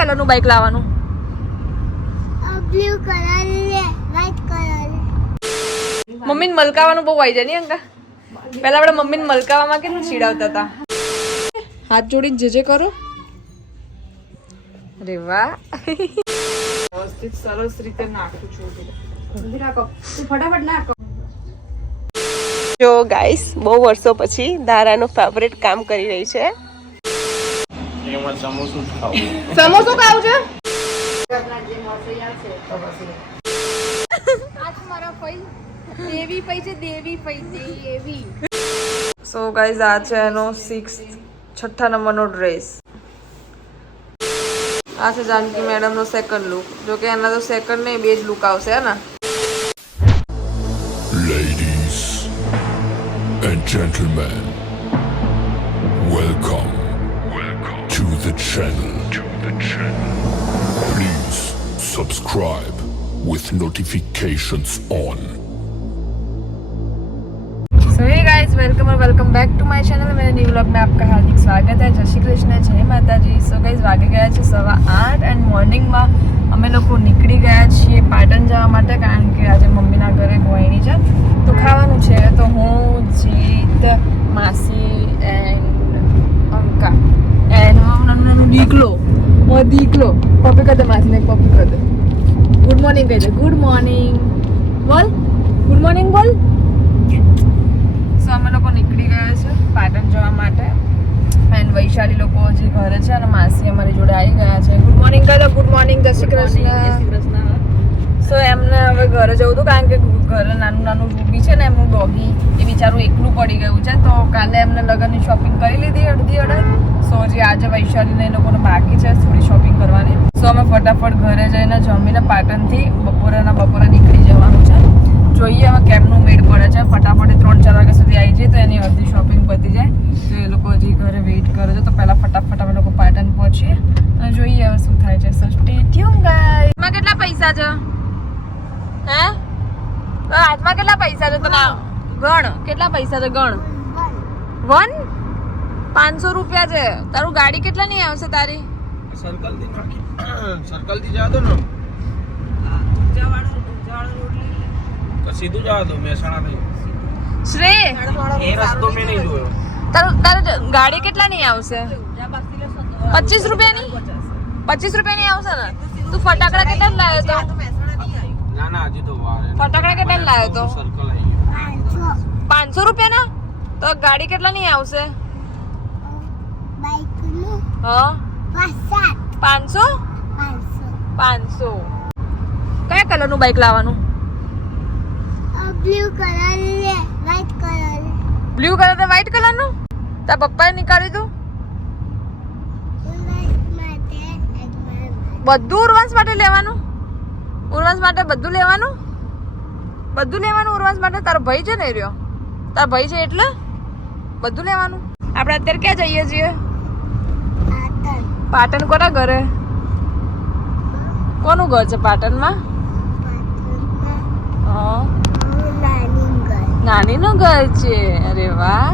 કલરનું બાઇક લાવવાનું? Blue colour લે વ્હાઈટ કલર. મમ્મીને મલકાવાનું બહુ વાઈ જાય નહીં અંકા? પહેલા આપણે મમ્મીને મલકાવામાં કેટલું ચીડાવતા હતા. હાથ જોડીને જે કરો. અરે વાહ, વ્યવસ્થિત સરસ રીતે નાખું છું. જલ્દી નાખો, તું ફટાફટ નાખો. જો ગાઈસ બહુ વર્ષો પછી દારાનું ફેવરેટ કામ કરી રહી છે. એમાં સમોસું જ ખાવું. સમોસો ખાવું છે? સો ગાઈઝ આ છે એનો 6ઠ્ઠા નંબરનો ડ્રેસ. આ છે જાનકી મેડમનો સેકન્ડ લુક. જો કે એના તો સેકન્ડ નહીં, 2 જ લુક આવશે હે ને. Ladies and gentlemen, welcome to the channel. Please subscribe with notifications on. So hey guys, welcome back to my channel. मेरे न्यू व्लॉग में आपका हार्दिक स्वागत है. जय श्री कृष्ण, जय माता जी. So guys વાગે ગયા છે 8:15 એન્ડ મોર્નિંગમાં અમે લોકો નીકળી ગયા છીએ પાટણ જવા માટે, કારણ કે આજે મમ્મીના ઘરે ગોયણી છે તો ખાવાનું છે. તો હું, જીત, માસી એન્ડ અંકા એન્ડ નાનું દીકલો પપ્પી કહે માસીને પપ્પી કહે ગુડ મોર્નિંગ કહી દે. ગુડ મોર્નિંગ બોલ, ગુડ મોર્નિંગ બોલ. સો અમે લોકો નીકળી ગયા છે પાટણ જવા માટે એન્ડ વૈશાલી લોકો હજી ઘરે છે અને માસી અમારી જોડે આવી ગયા છે. ગુડ મોર્નિંગ કહે દો. ગુડ મોર્નિંગ, જય શ્રી કૃષ્ણ. સો એમને હવે ઘરે જવું હતું, કારણ કે ઘરે નાનું રૂબી છે ને એમનું ડોગી, એ બિચારું એકલું પડી ગયું છે. તો કાલે એમને લગ્નની શોપિંગ કરી લીધી અડધી. સો હજી આજે વૈશાલીને એ લોકોને બાકી છે થોડી શોપિંગ કરવાની. સો અમે ફટાફટ ઘરે જઈને જમીને પાટણથી બપોરે નીકળી જવાનું છે. જોઈએ હવે કેમનું મેળ પડે છે. ફટાફટ 3-4 વાગ્યા સુધી આવી જાય તો એની અડધી શોપિંગ પતી જાય. તો એ લોકો હજી ઘરે વેઇટ કરે છે. તો પહેલાં ફટાફટ અમે લોકો પાટણ પહોંચીએ અને જોઈએ હવે શું થાય છે. સો સ્ટે ટ્યુન ગાઈસ. હાથમાં કેટલા પૈસા છે? હે હાથમાં કેટલા પૈસા છે? તને ગણ, કેટલા પૈસા છે ગણ. 500 રૂપિયા છે. તારું ગાડી કેટલાની આવશે તારી? સર્કલ થી જા દો ને, તો સીધું જવા દો મહેસાણા નહીં. શ્રેય એ રસ્તો મેં નહીં જોયો. તારી ગાડી કેટલાની આવશે? 25 રૂપિયાની? 25 રૂપિયાની આવશે ને? તું ફટાકડા કેટલા લાવ્યો તો? ના હજી તો વાર. ફટાકડા કેટલા લાવ્યો તો? સર્કલ આવી ગયું. 500 રૂપિયાના? તો ગાડી કેટલાની આવશે? બાઈક નું હા 500. 500. કયા કલરનું બાઇક લાવવાનું? બ્લુ કલર લે વ્હાઈટ કલર. બ્લુ કલર ને વ્હાઈટ કલરનું? તાર પપ્પાએ નીકાળ્યું તું? બધું ઉર્વાસ માટે લેવાનું? ઉર્વાસ માટે બધું લેવાનું? ઉર્વાસ માટે? તારો ભાઈ છે ને એ રહ્યો, તારો ભાઈ છે એટલે બધું લેવાનું. આપણે અત્યારે ક્યાં જઈએ છીએ? પાટણ. કોના ઘરે? કોનું ઘર છે પાટણમાં? હા, નાનીનું ઘર છે. અરે વાહ.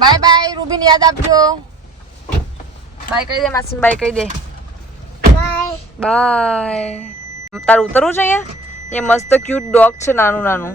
Bye bye. રૂબીન યાદ આપજો. બાય કહી દે માસી, બાય કહી દે. બાય. તારે ઉતરવું છે અહીંયા? એ મસ્ત ક્યુટ ડોગ છે નાનું.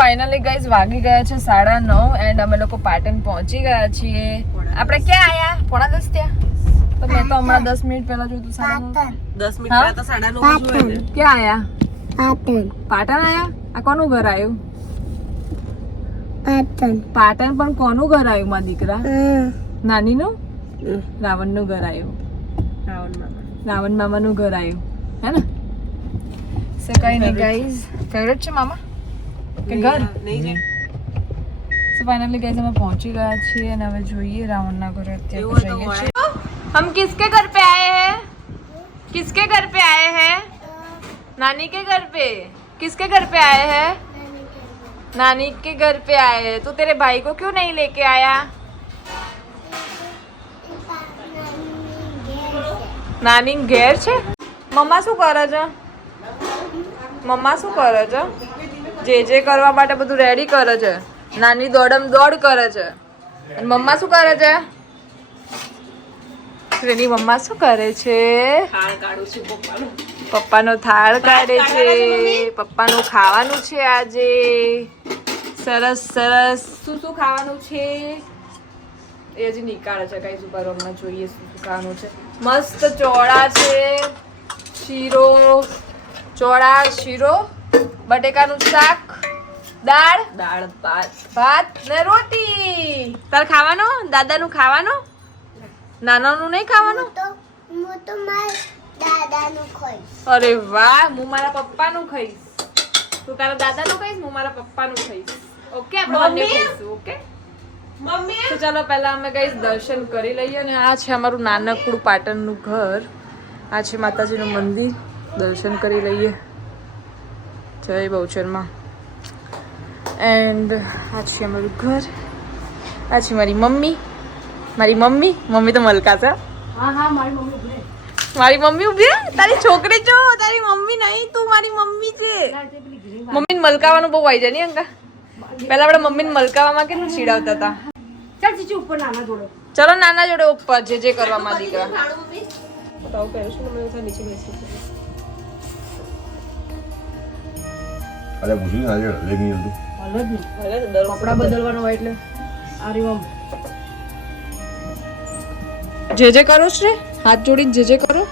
ફાઇનલી ગાઈઝ વાગી ગયા છે 9:30 એન્ડ અમે લોકો પાટણ પહોંચી ગયા છીએ. આપણે ક્યાં આયા? 9:30 ત્યાં. તો મેં તો હમણાં 10 મિનિટ પહેલા જોયું. 10 મિનિટ પહેલા તો 9:30 જોયું. ક્યાં આયા? પાટણ આયા. આ કોનું ઘર આવ્યું? પાટણ પણ કોનું ઘર આવ્યું મારા દીકરા? નાનીનું? રાવણનું ઘર આવ્યું. રાવણ મામાનું ઘર આવ્યું હે ને? સે કઈ નહીં ગાઈઝ. ફેવરેટ છે મામા કે ઘર? સો फाइनली गाइस हम पहुंची गए છીએ અને હવે જોઈએ રાવણના ઘરે અત્યારે જઈએ છીએ. हम किसके घर पे आए हैं? किसके घर पे आए हैं? नानी के घर पे. किसके घर पे आए हैं? नानी के घर पे आए हैं तो तेरे भाई को क्यों नहीं लेके आया? નાની ઘેર છે. મમ્મા શું કરે છે? મમ્મા શું કરે છે? જે કરવા માટે બધું રેડી કરે છે. નાની દોડમ દોડ કરે છે. અને મમ્મા શું કરે છે? એની મમ્મા શું કરે છે? પપ્પાનો થાળ કાઢે છે. પપ્પાનું ખાવાનું છે આજે. સરસ સરસ. શું ખાવાનું છે? એ હજી નીકાળે છે કઈ ઉપર હમણાં જોઈએ શું ખાવાનું છે. મસ્ત ચોળા છે, શીરો, ચોળા શીરો, બટેકાનું શાક, દાળ ભાત ને રોટી. તાર ખાવાનું? દાદાનું ખાવાનું? નાનાનું નહીં ખાવાનું? હું તો મારા દાદાનું ખાઈશ. અરે વાહ, હું મારા પપ્પાનું ખાઈશ. તું તારા દાદાનું ખાઈશ, હું મારા પપ્પાનું ખાઈશ. ઓકે, આપણે બંને ખાઈશું. ઓકે તો ચાલો પહેલા અમે ગઈ દર્શન કરી લઈએ. અને આ છે અમારું નાનકડું પાટણનું ઘર. આ છે માતાજીનું મંદિર. દર્શન કરી લઈએ. જય બહુચરમાં. એન્ડ આ છે અમારું ઘર. આ છે મારી મમ્મી. મમ્મી તો મલકા છે. મારી મમ્મી ઊભી. તારી છોકરી છો, તારી મમ્મી નહીં, તું મારી મમ્મી છે. મમ્મીને મલકાવાનું બહુ આવી જાય ને અંકા. પહેલા આપણે મમ્મીને મલકાવામાં કેટલું ચીડાવતા હતા. ચાલ જીજુ ઉપર નાના જોડે. ચલો નાના જોડે ઉપર જે કરવામાં દીકરા. અરે પૂછ્યું ને આજે લઈ નહીં હતું. હાલ જ નહીં. કપડા બદલવાનો હોય એટલે આરી મમ જે કરો છે હાથ જોડીને જે કરો.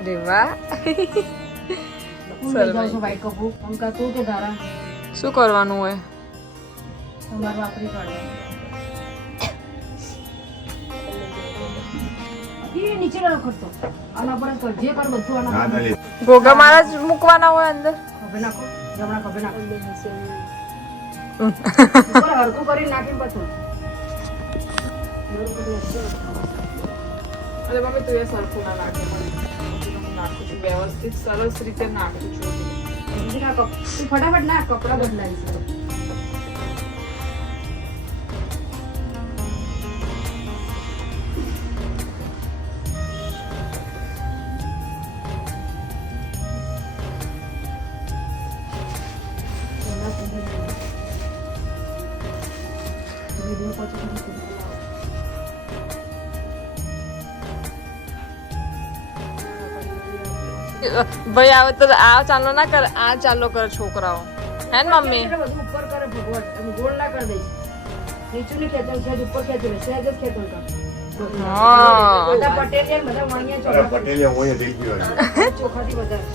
અરે વાહ. ભાઈ કપુ અંકા તું કે તારા શું કરવાનું હોય? તમારે વાપરી કાઢવાનું. એ નીચે ન કરતો. આના પર કર જે કર બધું આના ના ના લે. ગોગા મારા જ મૂકવાના હોય અંદર. ખભે નાખો. જમણા ખભે નાખો. ઉપર હરકું કરી નાખીને પછી અરે મમ્મી તું એ સરખું ના નાખે. નાખું છું વ્યવસ્થિત સરસ રીતે નાખું છું. તું ફટાફટ ના કપડા બદલાવીશ. ભાઈ આવે તો આ ચાલો ના કર, આ ચાલો કર છોકરાઓ. હે ને મમ્મી? બધું ઉપર કરે ભગવાન. એમ ગોળ ના કરી દઈશ. નીચું ની ખેંચો, સહેજ ઉપર ખેંચો, સહેજ જ ખેંચો કર. હા બધા પટેલિયા બધા વણિયા અરે ચોખા પટેલે હોય થઈ ગયો આજે. ચોખાથી વધારે.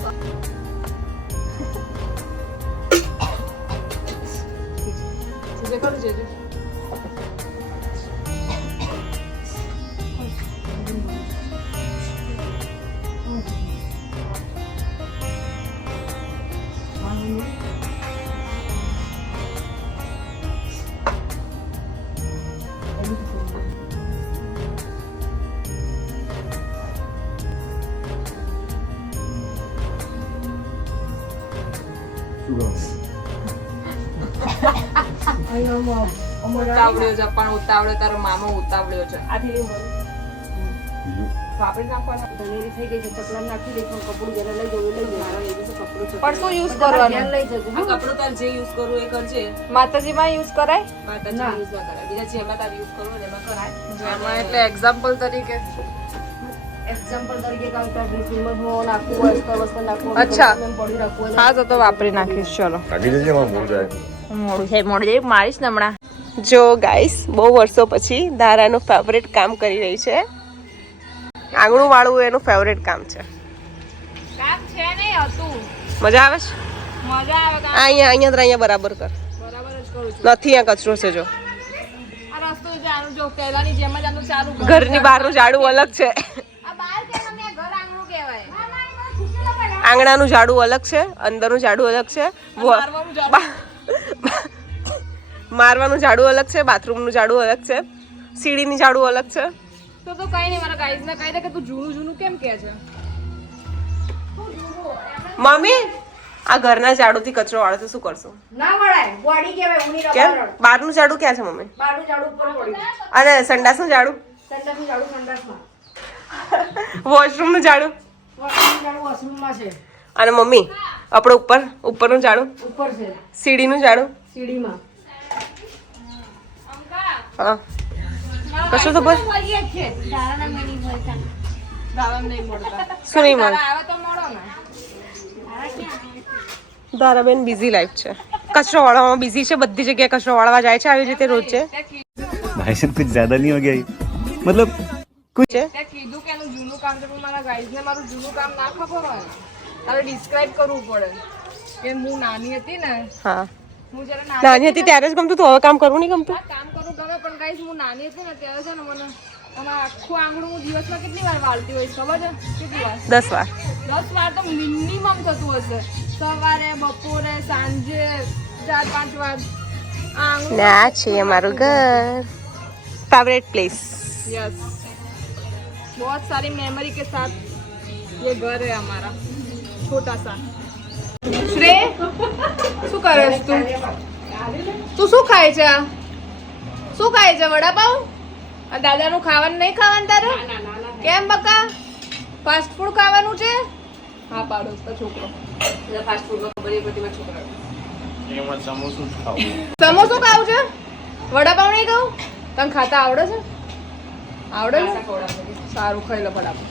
જે કરું જે ઉતાવળ્યો છે પણ ઉતાવળ્યો તારો મામો ઉતાવળ્યો છે. આથી બીજું વાપરી નાખવાના. ધનેરી થઈ ગઈ છે. ચકલા નાખી દે પણ કપડું જરા લઈ જવું લઈ જવું. મારા એવી કપડું છે. પણ શું યુઝ ધ્યાન કરવાનું? લઈ જજો. આ કપડું તાર જે યુઝ કરવું એ કરજે. માતાજીમાં યુઝ કરાય? માતાજી યુઝ ના કરાય. બીજા જેમાં તાર યુઝ કરવું હોય એમાં કરાય. એમાં એટલે એક્ઝામ્પલ તરીકે એક્ઝામ્પલ તરીકે કામ કર ડ્રેસિંગમાં નાખવું હોય વસ્તુ નાખવું અચ્છા. એમ પડ્યું રાખવું હોય. હા તો વાપરી નાખીશ. ચલો લાગી જશે એમાં મોર જાય. મોડું છે, મોડું છે. મારીશ ને હમણાં. જો ગાઈસ બહુ વર્ષો પછી દારાનું ફેવરેટ કામ કરી રહી છે. આંગણું વાળવું એનું ફેવરેટ કામ છે. કામ છે નહીં હતું. મજા આવે છે? મજા આવે કામ. આ અહીંયા બરાબર કર. બરાબર જ કરું છું. નથી અહીંયા કચરો છે જો. આ રસ્તો જાણું જો પહેલાની જેમ જ આનું ચાલુ કર. ઘરની બહારનું ઝાડુ અલગ છે. આ બહાર કે તમે આ ઘર આંગણું કહેવાય. આંગણાનું ઝાડુ અલગ છે, અંદરનું ઝાડુ અલગ છે, મારવાનું જાડું. મારવાનું ઝાડુ અલગ છે, બાથરૂમનું ઝાડુ અલગ છે, સીડીની ઝાડુ અલગ છે. તો કઈ નહીં, મારા ગાઈઝને કહી દે કે તું જૂનું જૂનું કેમ કહે છે. મમ્મી આ ઘરના ઝાડુથી કચરો વાળો તો શું કરશો? ના વળાય ગોડી કહેવાય ઉની કેમ? રબર બહારનું ઝાડુ ક્યાં છે મમ્મી? બારું ઝાડુ ઉપર પડ્યું અને સંડાસનું ઝાડુ, સંડાસનું ઝાડુ સંડાસમાં વોશરૂમનું ઝાડુ વોશરૂમનું ઝાડુ વોશરૂમમાં છે અને મમ્મી આપણે ઉપરનું ઝાડુ, ઉપર છે સીડીનું ઝાડુ. સીડીમાં હા કશું તો બોલ. શું નહીં મળે? ધારાબેન બિઝી લાઈફ છે, કચરો વાળવામાં બિઝી છે, બધી જગ્યાએ કચરો વાળવા જાય છે આવી રીતે રોજ છે. भाई साहब कुछ ज्यादा नहीं हो गया ये? मतलब कुछ है તે કીધું કે એનું જૂનું કામ છે પણ મારા ગાઈઝને મારું જૂનું કામ ના ખબર હોય, તારે ડિસ્ક્રાઇબ કરવું પડે કે હું નાની હતી ને, હા હું જ્યારે નાની હતી ત્યારે જ ગમતું હતું, હવે કામ કરવું નહીં ગમતું. કામ કરું ગમે પણ ગાઈઝ હું નાની હતી ને ત્યારે છે ને મને આમાં આખું આંગણું હું દિવસમાં કેટલી વાર વાળતી હોઈશ ખબર છે? કેટલી વાર? 10 વાર. 10 વાર તો મિનિમમ થતું હશે, સવારે બપોરે સાંજે 4-5 વાર. આ આંગણું ને આ છે અમારું ઘર, फेवरेट प्लेस. यस, बहुत सारी मेमोरी के साथ ये घर है हमारा छोटा सा. श्रेय શું કરે છે તું? તું શું ખાય છે? શું ખાય છે? વડાપાવ? આ દાદાનું ખાવાનું નહીં ખાવાનું તારે? કેમ બકા? ફાસ્ટ ફૂડ ખાવાનું છે? હા પાડો તો છોકરો ફાસ્ટ ફૂડમાં ખબર એ બધી છોકરા એમાં સમોસું જ ખાવું. સમોસું ખાવું છે? વડાપાવ નહીં ખાવું? તને ખાતા આવડે છે? આવડે છે? સારું ખાઈ લો ફટાફટ.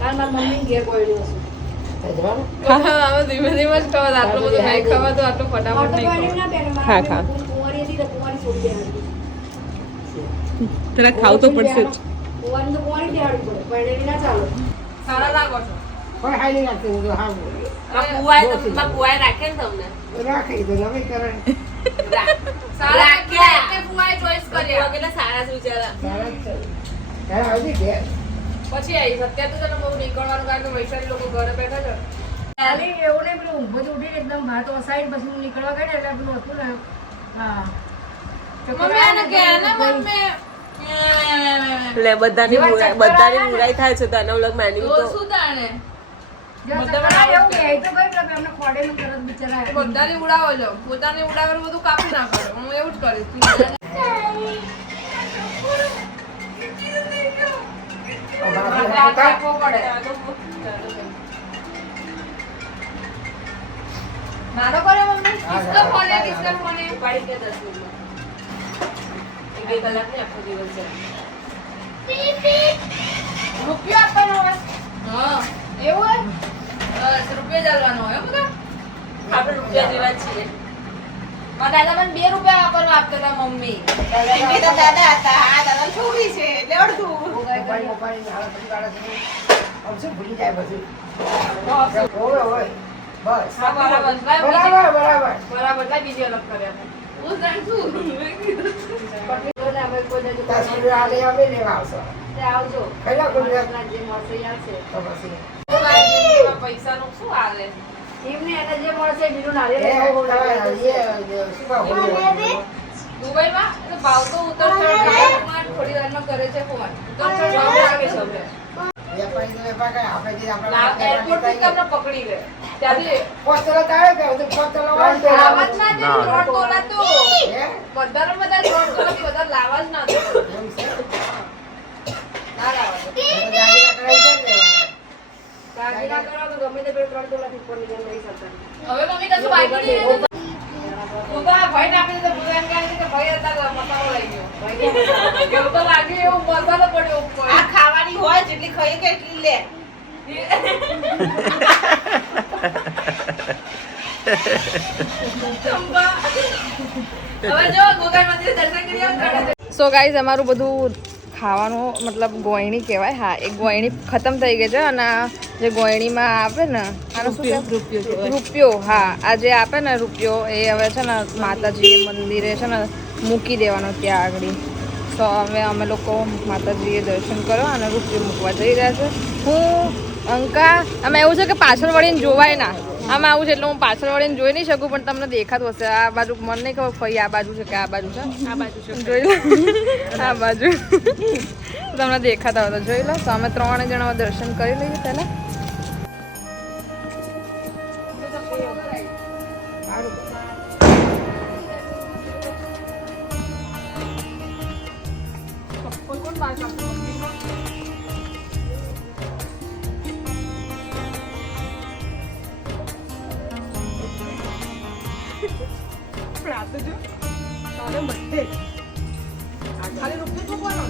કાલ મારી મમ્મી ઘેર ગોળ્યું હશે હા ધીમે ધીમે જ ખાવા, આટલું બધું નહીં ખાવા તો આટલું ફટાફટ નહીં ખાવા. હા ખા, કુંવારી હતી તો કુંવારી છોડી દેવાની તને ખાવું તો પડશે જ. કુંવારી તો કુંવારી દેવાડી પડે પરણેલી ના ચાલે સારા લાગો છો. કોઈ હાઈ નહીં રાખતી હું તો હા રાખી દો નવી કરે સારા રાખ્યા તે ફુવાએ ચોઈસ કર્યા. કેટલા સારા છે વિચારા. સારા જ છે હા હજી ઘેર પછી આવી અત્યારે તો તને બહુ નીકળવાનું કારણ કે વૈશાલી લોકો ઘરે બેઠા છે. ખાલી એવું નહીં પેલું ઊંઘો જ ઉઠીને એકદમ ભાત ઓસાઈને પછી હું નીકળવા ગઈ ને એટલે પેલું હતું ને હા મમ્મી આને કે આને મમ્મી લે બધાની બુરાઈ થાય છે તો આનો વ્લોગ મેન્યુ તો શું તાણે બધા એવું કહે તો કઈ પેલા એમને ખોડેલું તરત બિચારા બધાને ઉડાવો છો, પોતાને ઉડાવેલું બધું કાપી નાખો છો. હું એવું જ કરીશ. કાપવો પડે. નાનો કર્યો મમ્મી? કિસકા ફોન હે? કિસકા ફોન હે? પાડી કે 10 મિનિટમાં 2 કલાક ને આખો દિવસ છે. રૂપિયો આપવાનો હોય? હા એવું હોય? બસ રૂપિયા ચાલવાનો હોય બધા. આપણે રૂપિયા જેવા જ છીએ. મારા દાદા મને 2 રૂપિયા વાપરવા આપતા હતા મમ્મી. દાદા હતા, આ દાદા છોકરી છે એટલે અડધું. ભૂલી જાય બધું બસ. હોય હોય બસ હા, બરાબર. બરાબર બરાબર બરાબર લાય બીજી અલગ કર્યા હતા. હું જાણું છું. તસવીર આલે આવે લેવા આવશો તે આવજો. કયા ગુજરાત ના જે મળશે યાર છે. તો પછી પૈસાનું શું હાલે? એમને એને જે મળશે બીજું નારિયેળ એ લેવું શું ભાવ દુબઈમાં તો ભાવ તો ઉતરચડ થોડી વારમાં કરે છે ફોન. ઉતરચડ ભાવ લાગે છે હવે. વેપારી તો વેપાર કરે આપણે જે એરપોર્ટ થી તમને પકડી લે. ત્યાંથી પોસ્ટરો તારે કે તો પોસ્ટરો વાળે લાવા જ ના દે. 3 તોલા તો હે વધારે બધા 3 તોલાથી વધારે લાવા જ ના દે. એમ છે ના લાવા દે. ગાડી કરાઈ છે ને કાગીના કરો તો ગમે તે 3 તોલાથી ઉપર લઈ શકતા. હવે મમ્મી કશું બાકી નહીં. ઉભા ભાઈ આપી દે ભૂલાન ગાડી કે ભાઈ હતા મસાલો લઈ ગયો. એવું તો લાગ્યું એવું મસાલો પડ્યો ઉપર. આ ખાવાની હોય જેટલી ખાઈએ કે એટલી લે. સો ગાઈઝ અમારું બધું ખાવાનું મતલબ ગોયણી કહેવાય. હા એક ગોયણી ખતમ થઈ ગઈ છે અને આ જે ગોયણીમાં આપે ને આનો શું કહેવાય? રૂપિયો. હા આ જે આપે ને રૂપિયો એ હવે છે ને માતાજી મંદિરે છે ને મૂકી દેવાનો ત્યાં આગળ. તો હવે અમે લોકો માતાજીએ દર્શન કરો અને રૂપિયો મૂકવા જઈ રહ્યા છે. હું અંકા આમાં એવું છે કે પાછળ વળીને જોવાય ના. આમાં આવું છે એટલે હું પાછળ વળીને જોઈ નહીં શકું પણ તમને દેખાતું હશે. આ બાજુ મને નહીં ખબર ફઈ આ બાજુ છે કે આ બાજુ છે. આ બાજુ છે જોઈ લો. આ બાજુ તમને દેખાતા હોય તો જોઈ લો. તો અમે 3 જણા દર્શન કરી લઈએ પહેલા. કોણ બહાર કાપતું? પણ આ તો જો તારે બધે ખાલી રૂપિયો ચૂકવાનો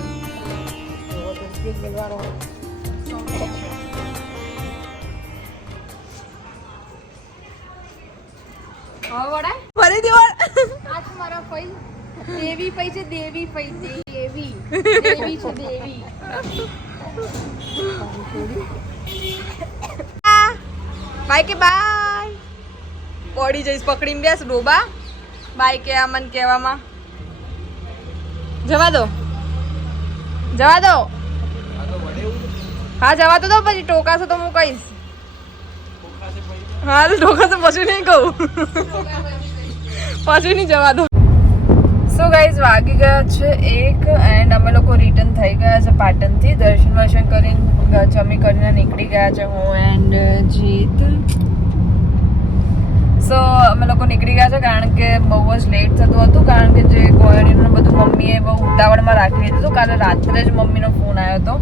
ફરીથી આજ મારા પૈ દેવી પૈ છે દેવી પૈ દેવી દેવી છે દેવી બાય કે બાય પડી જઈશ પકડીને બેસ ડોબા બાય કે મન કહેવામાં જવા દો હા જવા તો દો પછી ટોકાશો તો હું કહીશ હા ટોકાશો પછી નહીં કહું પછી નહીં જવા દો સો ગાઈઝ વાગી ગયા છે 1 એન્ડ અમે લોકો રિટર્ન થઈ ગયા છે પાટણથી દર્શન વર્શન કરીને જમી કરીને નીકળી ગયા છે હું એન્ડ જીત સો અમે લોકો નીકળી ગયા છે કારણ કે બહુ જ લેટ થતું હતું કારણ કે જે ગોયણીનું બધું મમ્મીએ બહુ ઉતાવળમાં રાખી લીધું હતું કાલે રાત્રે જ મમ્મીનો ફોન આવ્યો હતો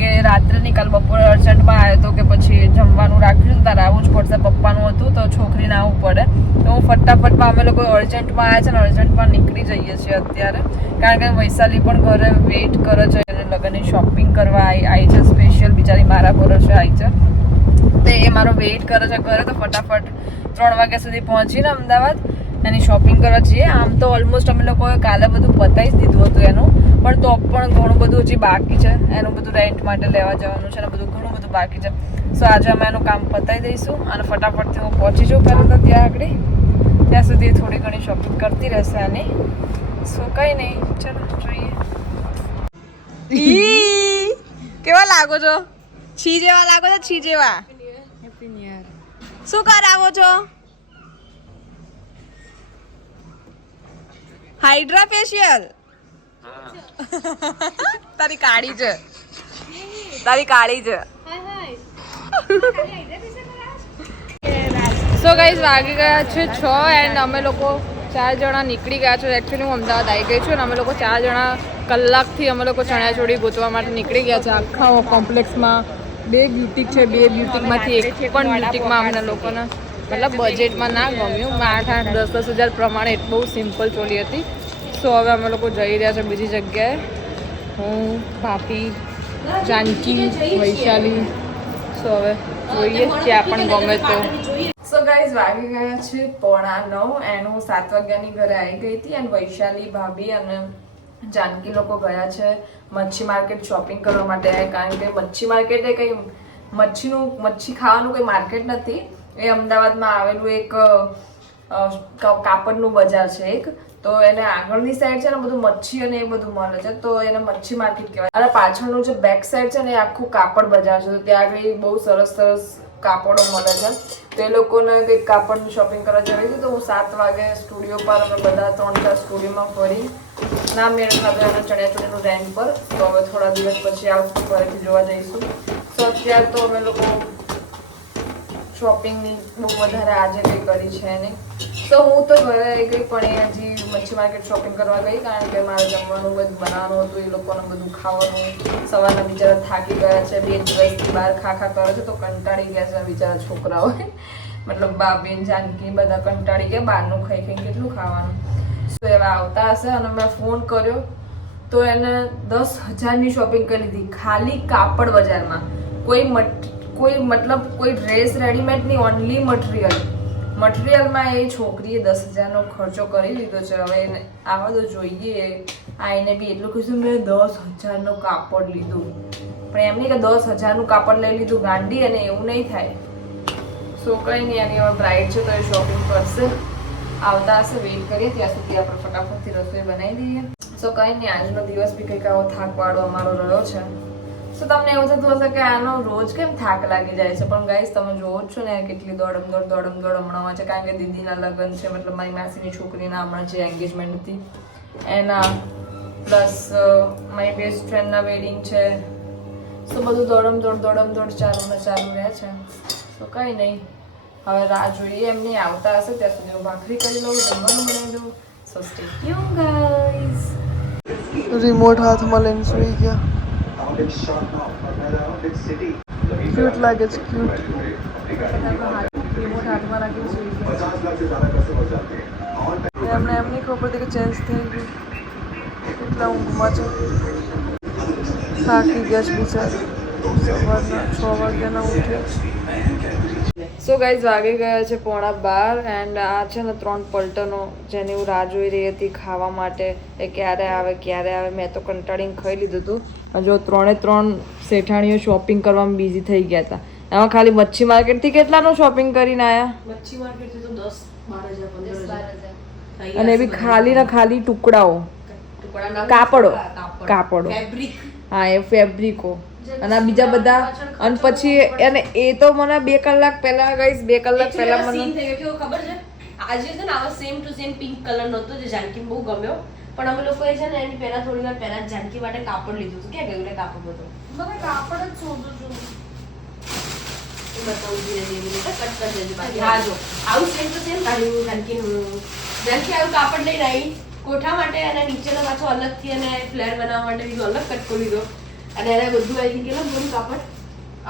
કે રાત્રે નહીં કાલે બપોરે અર્જન્ટમાં આવ્યો હતો કે પછી જમવાનું રાખ્યું તારે આવવું જ પડશે પપ્પાનું હતું તો છોકરીને આવવું પડે તો હું ફટાફટમાં અમે લોકો અર્જન્ટમાં આવ્યા છે ને અર્જન્ટમાં નીકળી જઈએ છીએ અત્યારે કારણ કે વૈશાલી પણ ઘરે વેઇટ કરે છે અને લગ્નની શોપિંગ કરવા આવી છે સ્પેશિયલ બિચારી મારા ભરોસે આવી છે તો એ મારો વેઇટ કરે છે ઘરે તો ફટાફટ 3 વાગ્યા સુધી પહોંચીને અમદાવાદ એની શોપિંગ કરવા જઈએ આમ તો ઓલમોસ્ટ અમે લોકોએ કાલે બધું પતાવી જ દીધું હતું એનું પણ તો પણ ઘણું બધું હજી બાકી છે એનું બધું રેન્ટ માટે લેવા જવાનું છે અને બધું ઘણું બધું બાકી છે સો આજે અમે એનું કામ પતાવી દઈશું અને ફટાફટથી હું પહોંચી જાઉં પહેલાં તો ત્યાં આગળ ત્યાં સુધી થોડી ઘણી શોપિંગ કરતી રહેશે આની સો કંઈ નહીં ચલો જોઈએ કેવા લાગો છો છી જેવા લાગો છો છી જેવા શું કરાવો છો હાઇડ્રા ફેશિયલ તારી કાળી છે સો ગાઈઝ વાગી ગયા છે 6 એન્ડ અમે લોકો 4 જણા નીકળી ગયા છે એકચ્યુઅલી હું અમદાવાદ આવી ગઈ છું અને અમે લોકો 4 જણા કલાકથી અમે લોકો ચણિયાચોળી ગોતવા માટે નીકળી ગયા છે આખા કોમ્પ્લેક્સમાં 2 બ્યુટિક છે 2 બ્યુટિકમાંથી એક પણ બ્યુટિકમાં અમને લોકોને મતલબ બજેટમાં ના ગમ્યું 8-10 હજાર પ્રમાણે બહુ સિમ્પલ ચોલી હતી સો હવે અમે લોકો જઈ રહ્યા છે બીજી જગ્યાએ હું ભાભી જાનકી વૈશાલી સો હવે જોઈએ ત્યાં પણ ગમે તો સો ગાઈઝ વાગી ગયા છે 8:45 એન્ડ હું 7 વાગ્યાની ઘરે આવી ગઈ હતી એન્ડ વૈશાલી ભાભી અને જાનકી લોકો ગયા છે મચ્છી માર્કેટ શોપિંગ કરવા માટે કારણ કે મચ્છી માર્કેટ એ કંઈ મચ્છી ખાવાનું કંઈ માર્કેટ નથી એ અમદાવાદમાં આવેલું એક કાપડનું બજાર છે એક તો એને આગળની સાઈડ છે ને બધું મચ્છી અને એ બધું મળે છે તો એને મચ્છી માર્કેટ કહેવાય અને પાછળનું જે બેક સાઈડ છે ને એ આખું કાપડ બજાર છે તો ત્યાં આગળ બહુ સરસ કાપડો મળે છે તો એ લોકોને કંઈક કાપડની શોપિંગ કરવા જવી હતી તો હું 7 વાગે સ્ટુડિયો પર અમે બધા 3-4 સ્ટુડિયોમાં ફરી ના મેળ ખાધો એના ચણિયાચોળીનું રેન્ટ પર તો હવે થોડા દિવસ પછી આવશું ફરીથી જોવા જઈશું તો અત્યારે તો અમે લોકો શોપિંગની બહુ વધારે આજે કંઈ કરી છે નહીં તો હું તો ઘરે આવી ગઈ પણ એ હજી મચ્છી માર્કેટ શોપિંગ કરવા ગઈ કારણ કે મારે જમવાનું બધું બનાવવાનું હતું એ લોકોને બધું ખાવાનું સવારના બિચારા થાકી ગયા છે 2 દિવસથી બહાર ખા કરે છે તો કંટાળી ગયા છે બિચારા છોકરાઓ મતલબ બાબેન જાનકી બધા કંટાળી ગયા બહારનું ખાઈ ખાઈને કેટલું ખાવાનું સો એવા આવતા હશે અને મેં ફોન કર્યો તો એને 10,000ની શોપિંગ કરી લીધી ખાલી કાપડ બજારમાં કોઈ ડ્રેસ રેડીમેડની ઓનલી મટીરિયલમાં એ છોકરીએ 10,000નો ખર્ચો કરી લીધો છે હવે આવા તો જોઈએ આ એને બી એટલું કીધું મેં 10,000નું કાપડ લીધું પણ એમ નહીં કે 10,000નું કાપડ લઈ લીધું ગાંડી અને એવું નહીં થાય સો કંઈ નહીં એની હવે બ્રાઇડ છે તો એ શોપિંગ કરશે આવતા હશે વેઇટ કરીએ ત્યાં સુધી આપણે ફટાફટથી રસોઈ બનાવી દઈએ સો કંઈ નહીં આજનો દિવસ બી કંઈક આવો થાકવાળો અમારો રહ્યો છે સો તમને એવું થતું હશે કે આનો રોજ કેમ થાક લાગી જાય છે પણ ગાઈસ તમે જોવો જ છો ને કેટલી દોડમ દોડ હમણાં હોય છે કારણ કે દીદીના લગ્ન છે મતલબ મારી માસીની છોકરીના હમણાં જે એન્ગેજમેન્ટ હતી એના પ્લસ મારી બેસ્ટ ફ્રેન્ડના વેડિંગ છે સો બધું દોડમ દોડ ચાલુ રહે છે તો કંઈ નહીં હવે રાહ જોઈએ એમની આવતા હશે ત્યાં સુધી હું ભાખરી કરી લઉં, જમવાનું બનાવી દઉં. સો સ્ટે ટ્યુન ગાઈઝ. રિમોટ હાથમાં લઈને સુઈ ગયા. ક્યુટ લાગે છે, ક્યુટ. રિમોટ હાથમાં રાખીને સુઈ ગયા. એમને એમની ખબર પડી કે ચેન્જ થઈ ગયું. એટલા ઊંઘમાં છે. થાકી ગયા છે બિચારા. સવારના 6 વાગ્યાના ઉઠ્યા. સો ગાઈઝ વાગી ગયા છે 11:30 એન્ડ આ છે ને 3 પલટનો જેની હું રાહ જોઈ રહી હતી ખાવા માટે. એ ક્યારે આવે ક્યારે આવે. મેં તો કંટાળીને ખાઈ લીધું હતું. જો 3 શેઠાણીઓ શોપિંગ કરવામાં બિઝી થઈ ગયા હતા. એમાં ખાલી મચ્છી માર્કેટથી કેટલાનું શોપિંગ કરીને આવ્યા? મચ્છી માર્કેટથી તો 10-12 હજાર અને એ બી ખાલી ને ખાલી ટુકડાઓ, કાપડો. હા, એ ફેબ્રિકો અને આ બીજા બધા. અને પછી અને એ તો મને 2 કલાક પહેલા ગઈશ, 2 કલાક પહેલા મને ખબર છે. આજે છે ને આવા same to same pink colour નહોતો જે જાનકી બહુ ગમ્યો, પણ અમે લોકોએ છે ને એની પહેલા થોડી વાર પહેલા જાનકી માટે કાપડ લીધું હતું. ક્યાં ગયું રે કાપડ બધું? મને કાપડ જ શોધું છું. બતાવું ધીરે ધીરે કટ કરી દેજો બાકી. હા જો આવું સેમ ટુ સેમ કાઢ્યું જાનકી આવું કાપડ લઈને આવી કોઠા માટે અને નીચેનો પાછો અલગથી અને ફ્લેર બનાવવા માટે બીજો અલગ કટકો લીધો અને એને બધું આવી ગયેલું બધું કાપડ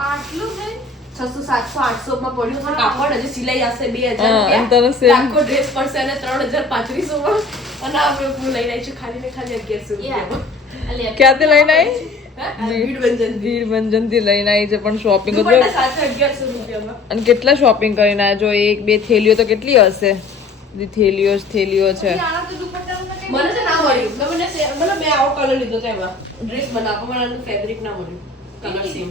આટલું છે 600-700-800 માં પડ્યું છે કાપડ. હજી સિલાઈ આવશે 2000 રૂપિયા, આખો ડ્રેસ પડશે અને 3500 માં. અને આપણે હું લઈને આવી છું ખાલી ને ખાલી 1100 રૂપિયા. ક્યાંથી લઈને આવી? ભીડભંજન થી લઈને આવી છે પણ શોપિંગ દુપટ્ટા 700-1100 રૂપિયામાં. અને કેટલા શોપિંગ કરીને આવ્યા? જો 1-2 થેલીઓ તો કેટલી હશે? થેલીઓ છે. મને તો ના મળ્યું. મેં આવો કલર લીધો તો એમાં ડ્રેસ બનાવવા મને ફેબ્રિક ના મળ્યું કલર સેમ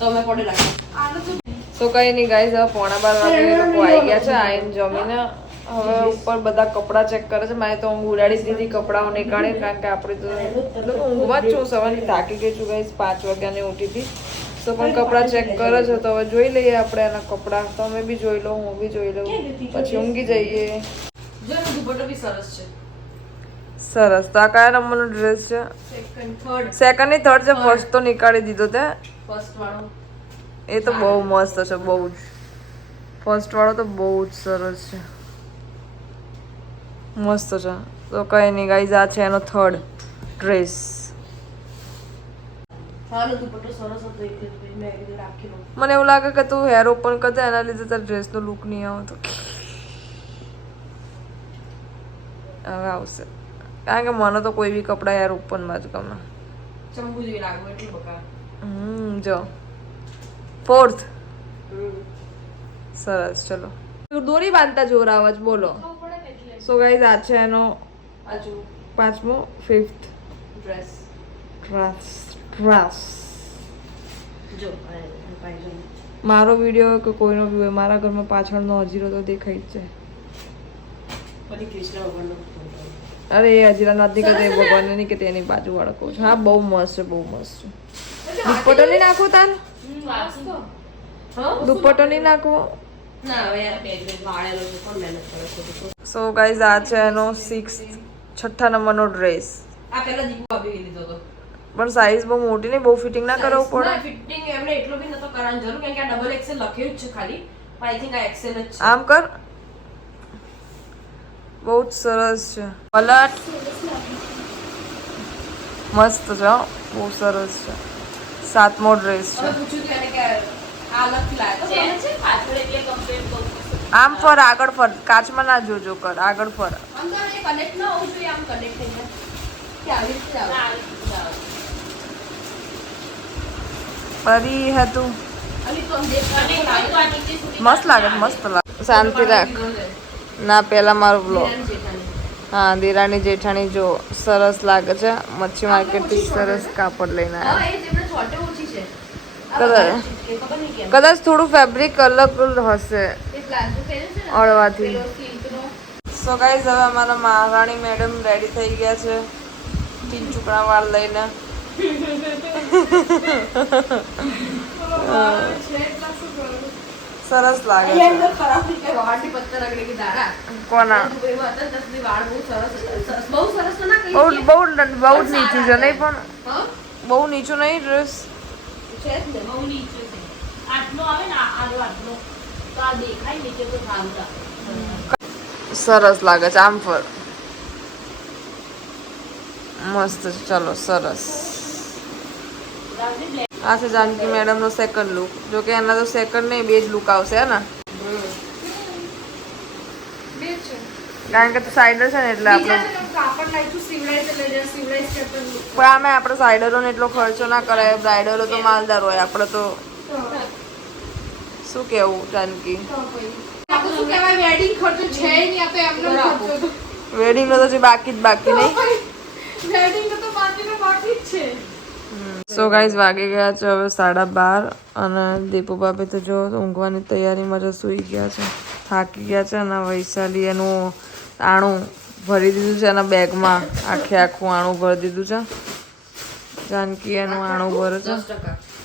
તો મેં પડે રાખી. તો કઈ નહીં ગાઈસ, હવે 11:15 વાગે એ લોકો આવી ગયા છે. આઈને જમીને હવે ઉપર બધા કપડાં ચેક કરે છે. મારે તો ઊંઘ ઉડાડી દીધી કપડાઓ નીકાળી, કારણ કે આપણે તો ઊંઘમાં જ છું. સવારની થાકી ગઈ છું ગાઈસ, 5 વાગ્યાની ઉઠી હતી. તો પણ કપડાં ચેક કરે છે. તો હવે જોઈ લઈએ આપણે એના કપડાં. તમે બી જોઈ લો, હું બી જોઈ લઉં, પછી ઊંઘી જઈએ. જો દુપટ્ટો બી સરસ છે. સરસ. તો આ કયા નંબરનો ડ્રેસ છે? સેકન્ડ ની થર્ડ છે. ફર્સ્ટ તો નીકાળી દીધો તે. ફર્સ્ટ વાળો એ તો બહુ મસ્ત છે, બહુ જ. ફર્સ્ટ વાળો તો બહુ જ સરસ છે, મસ્ત છે. તો કઈ નહીં ગાઈઝ, આ છે એનો થર્ડ ડ્રેસ. હાલો દુપટ્ટો સરસ હતો એટલે મેં કીધું રાખી લઉં. મને એવું લાગે કે તું હેર ઓપન કરતા એના લીધે તાર ડ્રેસનો લુક નહીં આવતો. હવે આવશે, કારણ કે મને તો કોઈ બી કપડા યાર ઓપનમાં જ ગમે. ચંબુ જેવી લાગુ એટલું બકા. જો ફોર્થ. સરસ. ચલો દોરી બાંધતા જોર આવાજ બોલો. સો ગાઈઝ આ છે એનો આજુ 5મો, 5th ડ્રેસ. ડ્રેસ. જો પાયજામા. મારો વિડીયો કે કોઈનો બી હોય, મારા ઘરમાં પાછળનો હજીરો તો દેખાય જ છે. બધી કૃષ્ણ ભગવાનનો. અરે એ હજીરા નથી કે તે ભગવાન નહીં કે તેની બાજુ વાળો કહું છું. હા બહુ મસ્ત છે, બહુ મસ્ત છે. દુપટ્ટો નહીં નાખવો તાર? દુપટ્ટો નહીં નાખવો? ના હવે યાર પેજ વાળેલો છે કોણ મહેનત કરે છે. સો ગાઈઝ આ છે એનો 6th નંબરનો ડ્રેસ. આ પહેલા દીપુ આપી લીધો હતો પણ સાઈઝ બહુ મોટી નહીં, બહુ ફિટિંગ ના કરવું પડે. ના ફિટિંગ એમને એટલો બી નતો કરવાની જરૂર, કારણ કે આ ડબલ એક્સેલ લખ્યું જ છે ખાલી, પણ આઈ થિંક આ એક્સેલ જ છે. આમ કર, બહુ જ સરસ છે. પલટ મસ્ત છે, બહુ સરસ છે. 7મો ડ્રેસ છે. પૂછ્યું કે એને કે આ અલગથી લાવ્યો છે પાછળ એટલે કમ્પ્લીટ કરું. આમ ફર, આગળ ફર, કાચમાં ના જોજો કર, આગળ ફર. આમ તો એ કનેક્ટ ના હોવું જોઈએ, આમ કનેક્ટ થઈ જાય કે આવી રીતે આવે. પરી હે તું. અલી તો આમ દેખ કનેક્ટ મસ્ત લાગે, મસ્ત લાગે. શાંતિ રાખ. ના પેલા મારો બ્લોગ. હા દિરાણી જેઠાણી જો સરસ લાગે છે. મચ્છી માર્કેટથી સરસ કાપડ લઈને આવ્યા. હા એ જેમને છોટે ઓછી છે. ખબર નહીં કેમ કદાચ થોડું ફેબ્રિક અલગ હશે એ પ્લાઝો પહેરે છે ને અળવાથી. પેલો સિલ્કનો. સો ગાઈઝ હવે અમારા મહારાણી મેડમ રેડી થઈ ગયા છે 3 ચૂકણા વાળ લઈને. સરસ લાગે છે. અંદર ખરાબ રીતે વાળની પત્તર રગડે કે દાડા કોના? દુબઈમાં હતા ત્યાં સુધી વાળ બહુ સરસ હતા. બહુ સરસ તો ના કહી બહુ શકીએ. બહુ બહુ જ નીચું છે નહીં, પણ હા બહુ નીચું નહીં ડ્રેસ. છે જ ને બહુ નીચું છે. આટલો આવે ને આટલો સરસ લાગે છે આમ ફર મસ્ત છે ચલો સરસ આ છે જાનકી મેડમ નો સેકન્ડ લુક જો કે એના તો સેકન્ડ નહીં 2 જ લુક આવશે હે ને કારણ કે તું સાઈડર છે ને એટલે આપણે પણ આમે આપણે સાઈડરોને એટલો ખર્ચો ના કરાય બ્રાઇડરો તો માલદાર હોય આપણે તો શું કેવું જાનકી વેડિંગ નો તો જે બાકી જ બાકી નહીં સો ગાઈઝ વાગી ગયા છે હવે 12:30 અને દીપુ બાપી તો જો ઊંઘવાની તૈયારીમાં જ સૂઈ ગયા છે થાકી ગયા છે અને વૈશાલી એનું આણું ભરી દીધું છે એના બેગમાં આખું આણું ભરી દીધું છે જાનકી એનું આણું ભરે છે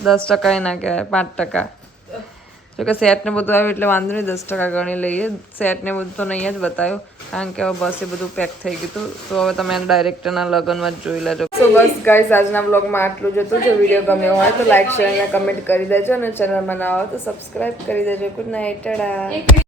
10% ના કહેવાય 5%. જોકે સેટ ને બધું આવ્યું એટલે વાંધો નહીં 10% ગણી લઈએ સેટ ને બધું તો નહીં જ બતાવ્યું કારણ કે હવે બસ એ બધું પેક થઈ ગયું હતું તો હવે તમે એના ડાયરેક્ટરના લગ્નમાં જ જોઈ લેજો સો બસ ગાઈઝ આજના બ્લોગમાં આટલું જ હતું જો વિડીયો ગમ્યો હોય તો લાઈક શેર અને કમેન્ટ કરી દેજો અને ચેનલમાં ના હોય તો સબસ્ક્રાઈબ કરી દેજો ગુડ નાઇટ ટાટા